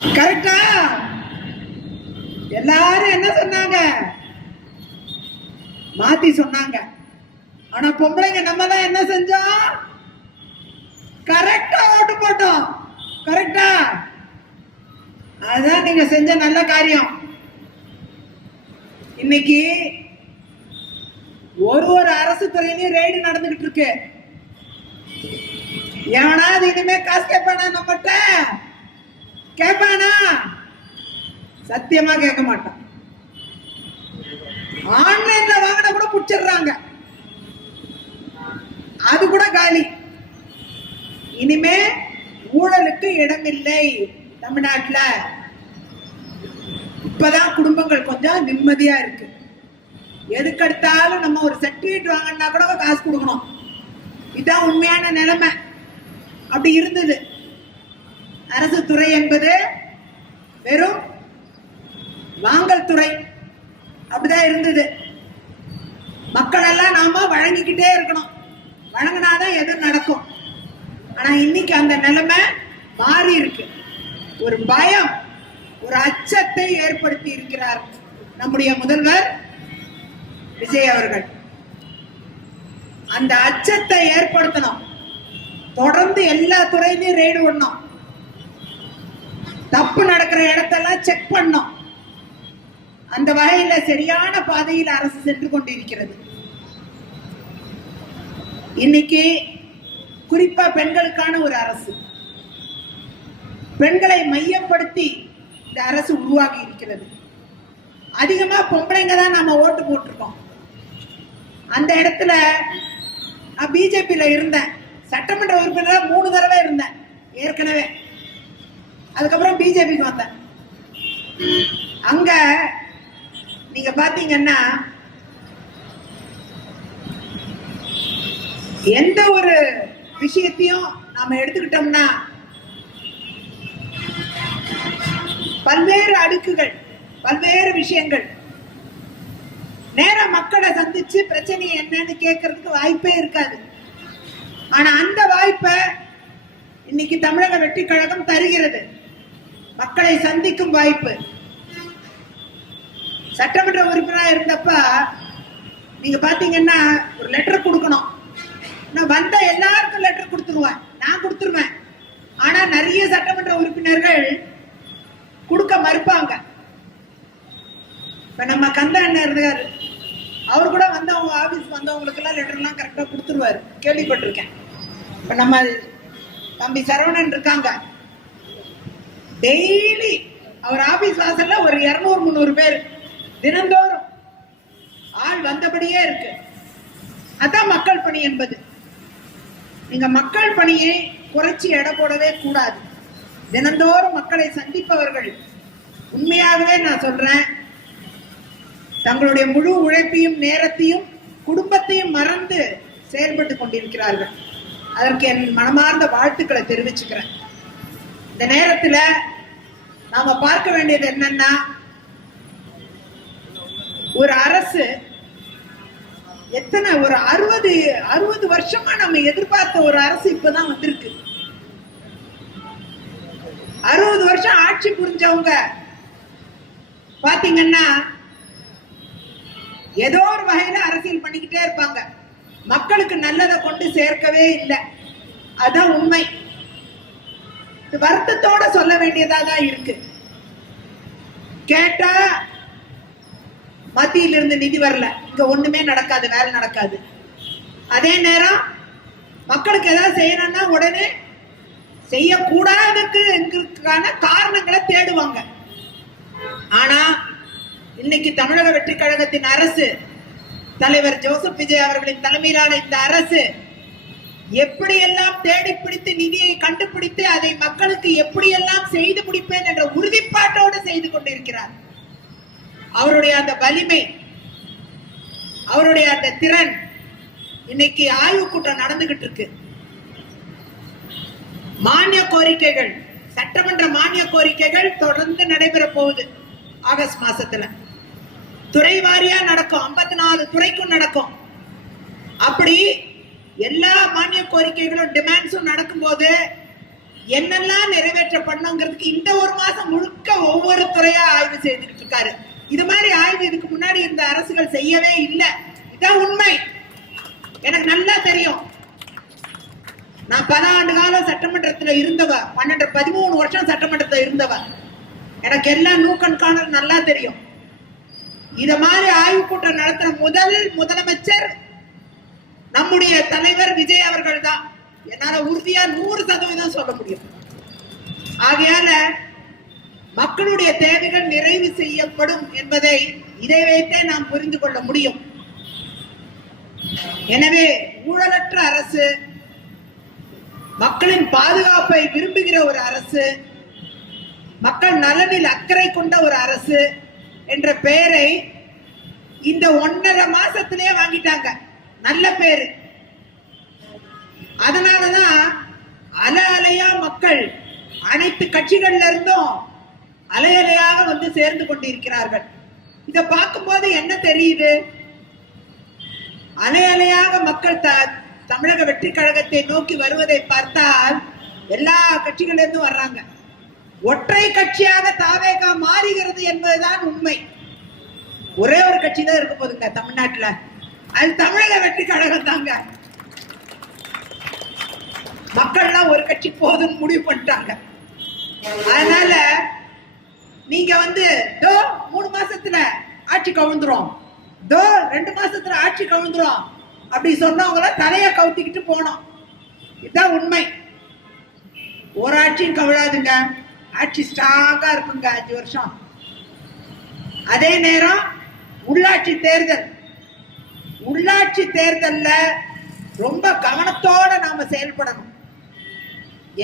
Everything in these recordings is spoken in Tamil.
கரெக்டா? எல்லாரும் என்ன சொன்னாங்க? மாத்தி சொன்னாங்க. ஆனா பொம்பளைங்க நம்ம தான் என்ன செஞ்சோம்? கரெக்டா ஓட்டு போட்டோம். கரெக்டா? அதுதான் நீங்க செஞ்ச நல்ல காரியம். இன்னைக்கு ஒரு அரசு துறையிலையும் ரெய்டு நடந்துகிட்டு இருக்கு. எவனாவது இனிமே காசு கேட்பானா? நம்மகிட்ட கேட்பானா? சத்தியமா கேட்க மாட்டான். ஆன்லைன்ல வாங்கின கூட புடிச்சிடுறாங்க, அது கூட காலி. இனிமே ஊழலுக்கு இடமில்லை தமிழ்நாட்டில். இப்பதான் குடும்பங்கள் கொஞ்சம் நிம்மதியா இருக்கு. எதுக்கெடுத்தாலும் நம்ம ஒரு சர்டிபிகேட் வாங்கினா கூட காசு கொடுக்கணும். இதுதான் உண்மையான நிலைமை. அப்படி இருந்தது. அரசு துறை என்பது வெறும் வாங்கல் துறை, அப்படிதான் இருந்தது. மக்கள் எல்லாம் நாம வழங்கிக்கிட்டே இருக்கணும், வழங்கினாதான் எதுவும் நடக்கும். ஆனா இன்னைக்கு அந்த நிலைமை மாறி இருக்கு. ஒரு பயம், ஒரு அச்சத்தை ஏற்படுத்தி இருக்கிறார் நம்முடைய முதல்வர் விஜய் அவர்கள். அந்த அச்சத்தை ஏற்படுத்தணும். தொடர்ந்து எல்லா துறையிலையும் ரெய்டு பண்ணணும். தப்பு நடக்கிற இடத்தெல்லாம் செக் பண்ணணும். அந்த வகையில சரியான பாதையில் அரசு சென்று கொண்டிருக்கிறது. இன்னைக்கு குறிப்பா பெண்களுக்கான ஒரு அரசு, பெண்களை மையப்படுத்தி இந்த அரசு உருவாகி இருக்கிறது. அதிகமா பொம்பளைங்க தான் நாம ஓட்டு போட்டிருக்கோம். அந்த இடத்துல நான் பிஜேபியில இருந்தேன், சட்டமன்ற உறுப்பினராக 3 தடவை இருந்தேன் ஏற்கனவே. அதுக்கப்புறம் பிஜேபிக்கு வந்தேன். அங்க நீங்க பாத்தீங்கன்னா எந்த ஒரு விஷயத்தையும் நாம எடுத்துக்கிட்டோம்னா பல்வேறு அடுக்குகள், பல்வேறு விஷயங்கள். நேரா மக்களை சந்திச்சு பிரச்சனை என்னன்னு கேட்கறதுக்கு வாய்ப்பே இருக்காது. ஆனா அந்த வாய்ப்பை இன்னைக்கு தமிழக வெற்றி கழகம் தருகிறது. மக்களை சந்திக்கும் வாய்ப்பு. சட்டமன்ற உறுப்பினராக இருந்தப்ப நீங்க பாத்தீங்கன்னா ஒரு லெட்டர் கொடுக்கணும். நான் வந்த எல்லாருக்கும் லெட்டர் கொடுத்துருவேன், நான் கொடுத்துருவேன். ஆனா நிறைய சட்டமன்ற உறுப்பினர்கள் கொடுக்க மறுப்பாங்க. இப்ப நம்ம கந்த அண்ணன் இருந்தாரு, அவர் கூட வந்தவங்க ஆபீஸ் வந்தவங்களுக்கு எல்லாம் லெட்டர் எல்லாம் கரெக்டா கொடுத்துருவாரு, கேள்விப்பட்டிருக்கேன். இப்ப நம்ம தம்பி சரவணன் இருக்காங்க, டெய்லி அவர் ஆபீஸ் வாசல்ல ஒரு 200-300 பேர் தினந்தோறும் ஆள் வந்தபடியே இருக்கு. அதான் மக்கள் பணி என்பது. நீங்க மக்கள் பணியை குறைச்சி எடை போடவே கூடாது. தினந்தோறும் மக்களை சந்திப்பவர்கள் உண்மையாகவே நான் சொல்றேன், தங்களுடைய முழு உழைப்பையும் நேரத்தையும் குடும்பத்தையும் மறந்து செயல்பட்டு கொண்டிருக்கிறார்கள். அதற்கு என் மனமார்ந்த வாழ்த்துக்களை தெரிவிச்சுக்கிறேன். இந்த நேரத்துல நாம பார்க்க வேண்டியது என்னன்னா, ஒரு அரசு எத்தனை ஒரு 60 வருஷமா நம்ம எதிர்பார்த்த ஒரு அரசு இப்பதான் வந்திருக்கு. 60 வருஷம் ஆட்சி புரிஞ்சவங்க பாத்தீங்கன்னா ஏதோ ஒரு வகையில அரசியல் பண்ணிக்கிட்டே இருப்பாங்க. மக்களுக்கு நல்லதை கொண்டு சேர்க்கவே இல்லை. அதான் உண்மை. வருத்தத்தோட சொல்ல வேண்டியதா தான் இருக்கு. கேட்டா மத்தியிலிருந்து நிதி வரல, இங்க ஒண்ணுமே நடக்காது, வேலை நடக்காது. அதே நேரம் மக்களுக்கு ஏதாவது செய்யணும்னா உடனே செய்யக்கூடாதுக்கான காரணங்களை தேடுவாங்க. ஆனா இன்னைக்கு தமிழக வெற்றி கழகத்தின் அரசு, தலைவர் ஜோசப் விஜய் அவர்களின் தலைமையிலான இந்த அரசு எப்படியெல்லாம் தேடி பிடித்து நிதியை கண்டுபிடித்து அதை மக்களுக்கு எப்படியெல்லாம் செய்து முடிப்பேன் என்ற உறுதிப்பாட்டோடு செய்து கொண்டிருக்கிறார். அவருடைய அந்த வலிமை, அவருடைய அந்த திறன். இன்னைக்கு ஆய்வு கூட்டம் நடந்துகிட்டு இருக்கு. மானிய கோரிக்கைகள், சட்டமன்ற மானிய கோரிக்கைகள் தொடர்ந்து நடைபெற போகுது. ஆகஸ்ட் மாசத்துல துறை வாரியா நடக்கும், 54 துறைக்கும் நடக்கும். அப்படி எல்லா மானிய கோரிக்கைகளும் டிமாண்ட்ஸும் நடக்கும் போது என்னெல்லாம் நிறைவேற்றப்படணுங்கிறதுக்கு இந்த ஒரு மாசம் முழுக்க ஒவ்வொரு துறையா ஆய்வு செய்துட்டு இருக்காரு. இது மாதிரி ஆய்வு இதுக்கு முன்னாடி இந்த அரசுகள் செய்யவே இல்லை. இதான் உண்மை. எனக்கு நல்லா தெரியும். நான் பல ஆண்டு காலம் சட்டமன்றத்தில் இருந்தவ, 13 வருஷம் சட்டமன்றத்தில் இருந்தவ. எனக்கு எல்லாம் நூக்கண்காணல் நல்லா தெரியும். இத மாதிரி ஆய்வு கூட்டம் நடத்துற முதலமைச்சர் நம்முடைய தலைவர் விஜய் அவர்கள் தான். என்னால உறுதியா 100% சொல்ல முடியும். ஆகையால மக்களுடைய தேவைகள் நிறைவு செய்யப்படும் என்பதை இதை வைத்தே நாம் புரிந்து கொள்ள முடியும். எனவே ஊழலற்ற அரசு, மக்களின் பாதுகாப்பை விரும்புகிற ஒரு அரசு, மக்கள் நலனில் அக்கறை கொண்ட ஒரு அரசு என்ற பெயரை இந்த 1.5 மாசத்திலேயே வாங்கிட்டாங்க. நல்ல பேரு. அதனாலதான் அலையா மக்கள் அனைத்து கட்சிகள்ல இருந்தும் அலையாக வந்து சேர்ந்து கொண்டிருக்கிறார்கள். இத பார்க்கும்போது என்ன தெரியுது? அலையாக மக்கள் தமிழக வெற்றி கழகத்தை நோக்கி வருவதை பார்த்தால் எல்லா கட்சிகளிலிருந்து இருந்தும் வர்றாங்க. ஒற்றை கட்சியாக தாவேகா மாறுகிறது என்பதுதான் உண்மை. ஒரே ஒரு கட்சி தான் இருக்க போதுங்க தமிழ்நாட்டுல, அது தமிழக வெற்றி கழகம் தாங்க. மக்கள்லாம் ஒரு கட்சி போதும் முடிவு பண்ணிட்டாங்க. அதனால நீங்க வந்து 3 மாசத்துல ஆட்சி கவிழ்ந்துரும், 2 மாசத்துல ஆட்சி கவிழ்ந்துரும் அப்படி சொன்னவங்கள தலைய கவுத்திக்கிட்டு போனோம். இதுதான் உண்மை. ஒரு ஆட்சியும் கவிழாதுங்க. ஆட்சி ஸ்ட்ராங்கா இருக்குங்க 5 வருஷம். அதே நேரம் உள்ளாட்சி தேர்தல்ல ரொம்ப கவனத்தோட நாம செயல்படணும்.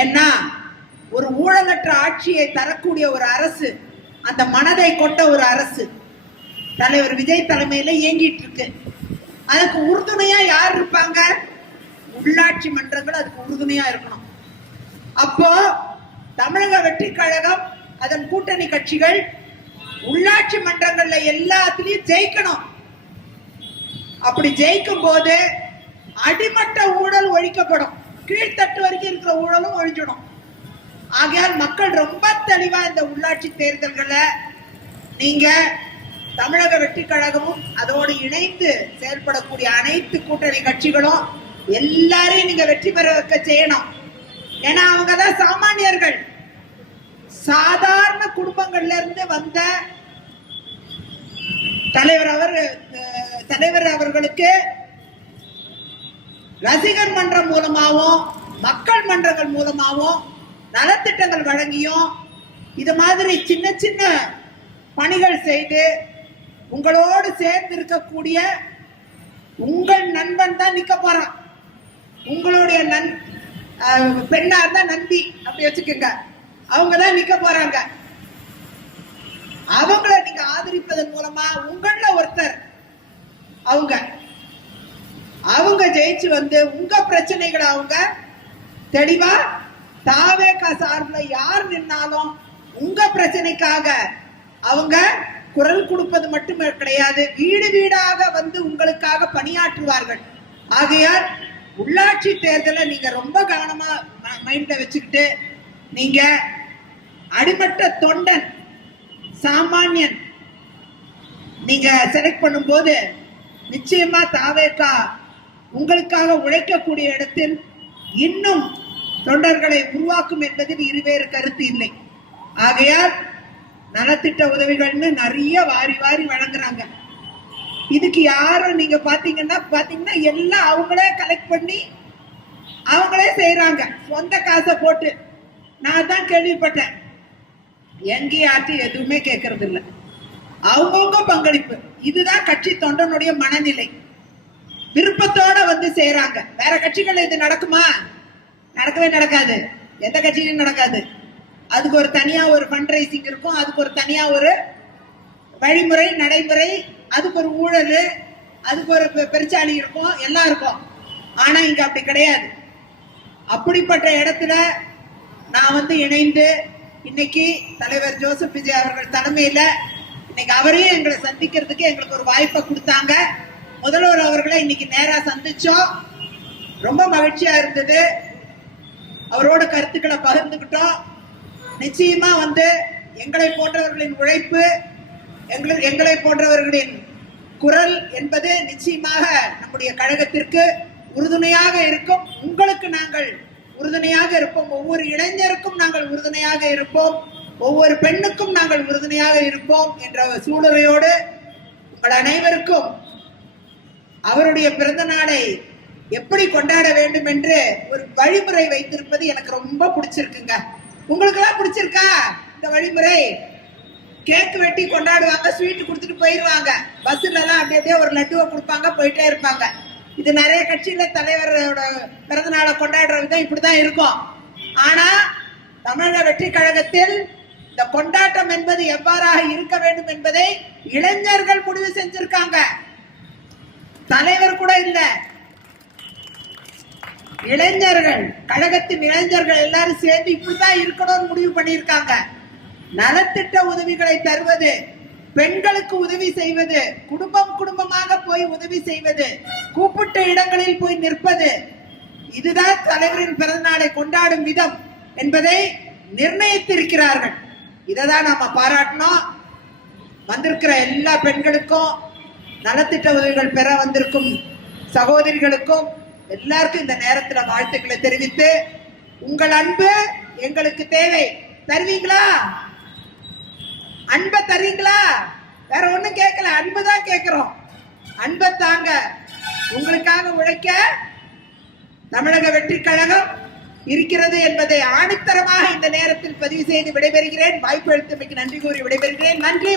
ஏன்னா ஒரு ஊழலற்ற ஆட்சியை தரக்கூடிய ஒரு அரசு, அந்த மனதை கொண்ட ஒரு அரசு தலைவர் விஜய் தலைமையில இயங்கிட்டு இருக்கு. அதுக்கு உறுதுணையா யார் இருப்பாங்க? உள்ளாட்சி மன்றங்கள் அதுக்கு உறுதுணையா இருக்கணும். அப்போ தமிழக வெற்றி கழகம், அதன் கூட்டணி கட்சிகள் உள்ளாட்சி மன்றங்கள்ல எல்லாத்திலையும் ஜெயிக்கணும். அப்படி ஜெயிக்கும் போது அடிமட்ட ஊழல் ஒழிக்கப்படும், கீழ்த்தட்டு வரைக்கும் இருக்கிற ஊழலும் ஒழிஞ்சிடும். ஆகையால் மக்கள் ரொம்ப தெளிவா இந்த உள்ளாட்சி தேர்தல்களை நீங்க தமிழக வெற்றி கழகமும் அதோடு இணைந்து செயல்படக்கூடிய அனைத்து கூட்டணி கட்சிகளும் எல்லாரையும் நீங்க வெற்றி பெற வைக்க செய்யணும். ஏன்னா அவங்கதான் சாமானியர்கள், சாதாரண குடும்பங்கள்ல இருந்து வந்த தலைவர் அவர்களுக்கு ரசிகர் மன்றம் மூலமாகவும் மக்கள் மன்றங்கள் மூலமாகவும் நலத்திட்டங்கள் வழங்கியும் இது மாதிரி சின்ன சின்ன பணிகள் செய்து உங்களோடு சேர்ந்து இருக்கக்கூடிய உங்கள் நண்பன் தான் நிக்க போறான். உங்களுடைய பெண்ணா இருந்தா நந்தி அப்படி வச்சுக்கோங்க, அவங்கதான் நிக்க போறாங்க. அவங்கள நீங்க ஆதரிப்பதன் மூலமா உங்கள ஒருத்தர் அவங்க ஜெயிச்சு வந்து உங்க பிரச்சனைகளை அவங்க தெளிவா தாவேகா சார்புல யார் நின்னாலும் உங்க பிரச்சனைக்காக அவங்க குரல் கொடுப்பது மட்டுமே கிடையாது, வீடு வீடாக வந்து உங்களுக்காக பணியாற்றுவார்கள். ஆகையால் உள்ளாட்சி தேர்தலை நீங்க ரொம்ப கவனமா மைண்ட்ல வச்சுக்கிட்டு நீங்க அடிமட்ட தொண்டன் சாமானியன் நீங்க செலக்ட் பண்ணும்போது நிச்சயமா தாவேகா உங்களுக்காக உழைக்கக்கூடிய இடத்தில் இன்னும் தொண்டர்களை உருவாக்கும் என்பதில் இருவேறு கருத்து இல்லை. ஆகையால் நலத்திட்ட உதவிகள்னு நிறைய வாரி வாரி வழங்குறாங்க. இதுக்கு யாரும் நீங்க பாத்தீங்கன்னா எல்லாம் அவங்களே கலெக்ட் பண்ணி அவங்களே செய்யறாங்க, சொந்த காசை போட்டு. நான் தான் கேள்விப்பட்டேன், எங்கேயாச்சும் எதுவுமே கேட்கறது இல்லை, அவங்கவுங்க பங்களிப்பு. இதுதான் கட்சி தொண்டனுடைய மனநிலை. விருப்பத்தோட வந்து செய்யறாங்க. வேற கட்சிகள் இது நடக்குமா? நடக்கவே நடக்காது, எந்த கட்சியிலும் நடக்காது. அதுக்கு ஒரு தனியா ஒரு ஃபண்ட் ரைசிங் இருக்கும், அதுக்கு ஒரு தனியா ஒரு வழிமுறை நடைமுறை, அதுக்கு ஒரு ஊழல், அதுக்கு ஒரு பெருச்சாளி இருக்கும், எல்லாம் இருக்கும். ஆனா இங்க அப்படி கிடையாது. அப்படிப்பட்ட இடத்துல நான் வந்து இணைந்து இன்னைக்கு தலைவர் ஜோசப் விஜய் அவர்கள் தலைமையில இன்னைக்கு அவரையும் எங்களை சந்திக்கிறதுக்கு எங்களுக்கு ஒரு வாய்ப்பை கொடுத்தாங்க. முதல்வர் அவர்களை இன்னைக்கு நேரா சந்திச்சோம், ரொம்ப மகிழ்ச்சியா இருந்தது. அவரோட கருத்துக்களை பகிர்ந்துகிட்டோம். நிச்சயமா எங்களை போன்றவர்களின் உழைப்பு, எங்களை போன்றவர்களின் குரல் என்பது நிச்சயமாக நம்முடைய கழகத்திற்கு உறுதுணையாக இருக்கும். உங்களுக்கு நாங்கள் உறுதுணையாக இருப்போம். ஒவ்வொரு இளைஞருக்கும் நாங்கள் உறுதுணையாக இருப்போம். ஒவ்வொரு பெண்ணுக்கும் நாங்கள் உறுதுணையாக இருப்போம் என்ற சூழலையோடு உங்கள் அனைவருக்கும் அவருடைய பிறந்த நாளை எப்படி கொண்டாட வேண்டும் என்று ஒரு வழிமுறை வைத்திருப்பது எனக்கு ரொம்ப பிடிச்சிருக்குங்க. உங்களுக்கு எல்லாம் பிடிச்சிருக்கா இந்த வழிமுறை? கேக் வெட்டி கொண்டாடுவாங்க, ஸ்வீட் கொடுத்துட்டு போயிடுவாங்க. பஸ்ல எல்லாம் அப்படியே ஒரு லட்டுவை கொடுப்பாங்க, போயிட்டே இருப்பாங்க. இது நிறைய கட்சியில தலைவரோட பிறந்த நாளை கொண்டாடுற விதம் இப்படிதான் இருக்கும். ஆனா தமிழக வெற்றி கழகத்தில் இந்த கொண்டாட்டம் என்பது எவ்வாறாக இருக்க வேண்டும் என்பதை இளைஞர்கள் முடிவு செஞ்சிருக்காங்க. தலைவர் கூட இல்ல, இளைஞர்கள், கழகத்தின் இளைஞர்கள் எல்லாரும் சேர்ந்து இப்படிதான் இருக்கணும்னு முடிவு பண்ணியிருக்காங்க. நலத்திட்ட உதவிகளை தருவது, பெண்களுக்கு உதவி செய்வது, குடும்பம் குடும்பமாக போய் உதவி செய்வது, கூப்பிட்ட இடங்களில் போய் நிற்பது, இதுதான் தலைவரின் பிறந்த நாளை கொண்டாடும் விதம் என்பதை நிர்ணயித்திருக்கிறார்கள். இதைதான் நாம பாராட்டணும். வந்திருக்கிற எல்லா பெண்களுக்கும், நலத்திட்ட உதவிகள் பெற வந்திருக்கும் சகோதரிகளுக்கும் எல்லாருக்கும் இந்த நேரத்தில் வாழ்த்துக்களை தெரிவித்து, உங்கள் அன்பு எங்களுக்கு தேவை. தருவீங்களா? அன்பை தருவீங்களா? வேற ஒண்ணும் கேட்கல, அன்புதான் கேட்கிறோம். அன்பை தாங்க. உங்களுக்காக உழைக்க தமிழக வெற்றி கழகம் இருக்கிறது என்பதை ஆணித்தரமாக இந்த நேரத்தில் பதிவு செய்து விடைபெறுகிறேன். வாய்ப்பு அளித்தமைக்கு நன்றி கூறி விடைபெறுகிறேன். நன்றி.